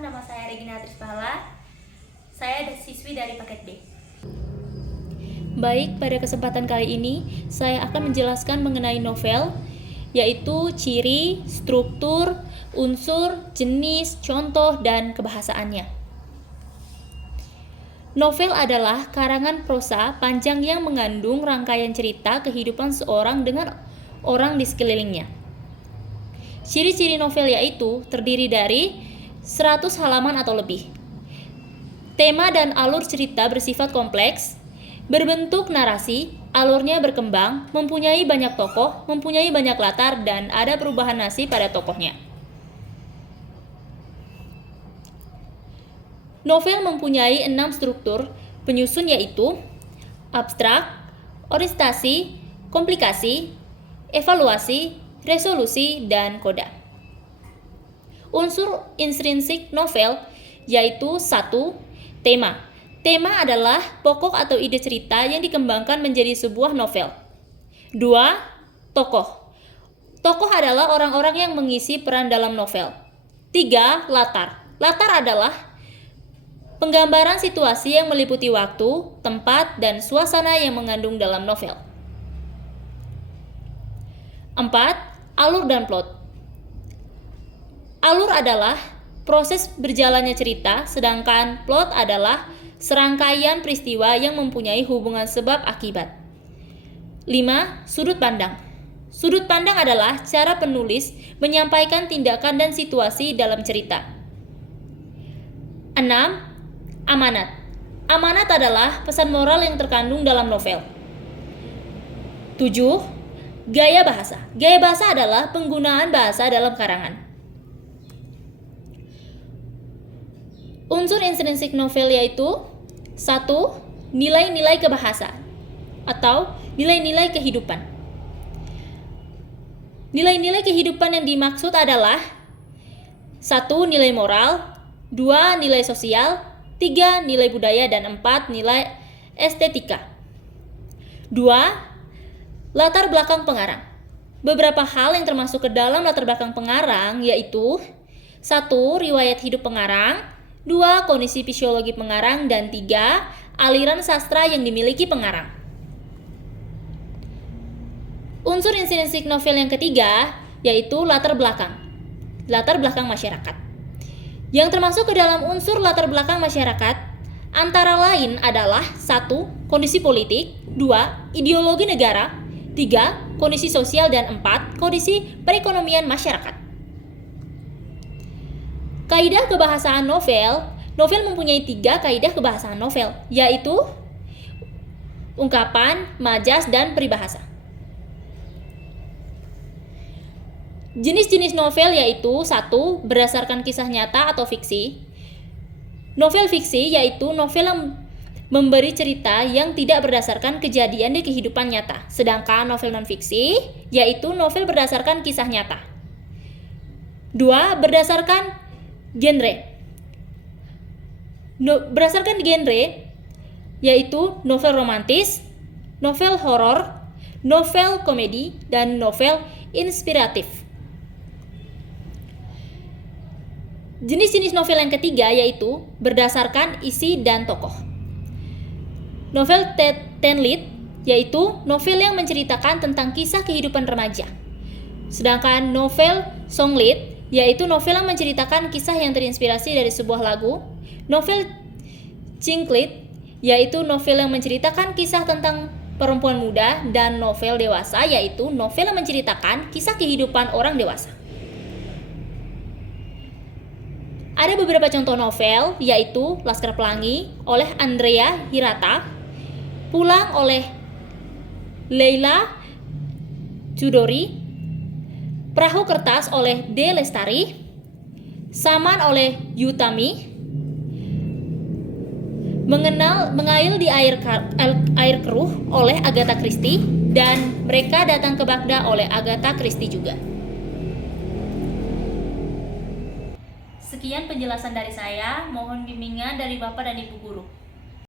Perkenalkan, nama saya Regina Trispahala. Saya siswi dari paket B. Baik, pada kesempatan kali ini saya akan menjelaskan mengenai novel, yaitu ciri, struktur, unsur, jenis, contoh, dan kebahasaannya. Novel adalah karangan prosa panjang yang mengandung rangkaian cerita kehidupan seorang dengan orang di sekelilingnya. Ciri-ciri novel yaitu terdiri dari 100 halaman atau lebih. Tema dan alur cerita bersifat kompleks, berbentuk narasi, alurnya berkembang, mempunyai banyak tokoh, mempunyai banyak latar, dan ada perubahan nasib pada tokohnya. Novel mempunyai 6 struktur penyusun yaitu abstrak, orientasi, komplikasi, evaluasi, resolusi, dan koda. Unsur intrinsik novel yaitu 1. Tema. Tema adalah pokok atau ide cerita yang dikembangkan menjadi sebuah novel. 2. Tokoh. Tokoh adalah orang-orang yang mengisi peran dalam novel. 3. Latar. Latar adalah penggambaran situasi yang meliputi waktu, tempat, dan suasana yang mengandung dalam novel. 4. Alur dan plot. Alur adalah proses berjalannya cerita, sedangkan plot adalah serangkaian peristiwa yang mempunyai hubungan sebab akibat. 5. Sudut pandang. Sudut pandang adalah cara penulis menyampaikan tindakan dan situasi dalam cerita. 6. Amanat. Amanat adalah pesan moral yang terkandung dalam novel. 7. Gaya bahasa. Gaya bahasa adalah penggunaan bahasa dalam karangan. Unsur intrinsik novel yaitu 1. Nilai-nilai kebahasa atau nilai-nilai kehidupan. Nilai-nilai kehidupan yang dimaksud adalah 1. Nilai moral, 2. Nilai sosial, 3. Nilai budaya, dan 4. Nilai estetika. 2. Latar belakang pengarang. Beberapa hal yang termasuk ke dalam latar belakang pengarang yaitu 1. Riwayat hidup pengarang, 2. Kondisi fisiologi pengarang, dan 3. Aliran sastra yang dimiliki pengarang. Unsur intrinsik novel yang ketiga yaitu latar belakang. Latar belakang masyarakat. Yang termasuk ke dalam unsur latar belakang masyarakat antara lain adalah 1. Kondisi politik, 2. Ideologi negara, 3. Kondisi sosial, dan 4. Kondisi perekonomian masyarakat. Kaidah kebahasaan novel. Novel mempunyai 3 kaidah kebahasaan novel, yaitu ungkapan, majas, dan peribahasa. Jenis-jenis novel yaitu 1. Berdasarkan kisah nyata atau fiksi. Novel fiksi yaitu novel yang memberi cerita yang tidak berdasarkan kejadian di kehidupan nyata. Sedangkan novel non-fiksi yaitu novel berdasarkan kisah nyata. 2. Berdasarkan genre. Berdasarkan genre yaitu novel romantis, novel horor, novel komedi, dan novel inspiratif. Jenis-jenis novel yang ketiga yaitu berdasarkan isi dan tokoh. Novel teen lead yaitu novel yang menceritakan tentang kisah kehidupan remaja. Sedangkan novel song lead yaitu novel yang menceritakan kisah yang terinspirasi dari sebuah lagu. Novel teen lead yaitu novel yang menceritakan kisah tentang perempuan muda, dan novel dewasa yaitu novel yang menceritakan kisah kehidupan orang dewasa. Ada beberapa contoh novel yaitu Laskar Pelangi oleh Andrea Hirata, Pulang oleh Leila Chudori, Perahu Kertas oleh D. Lestari, Saman oleh Yutami, Mengail di air keruh oleh Agatha Christie, dan Mereka Datang ke Baghdad oleh Agatha Christie juga. Sekian penjelasan dari saya. Mohon bimbingan dari Bapak dan Ibu Guru.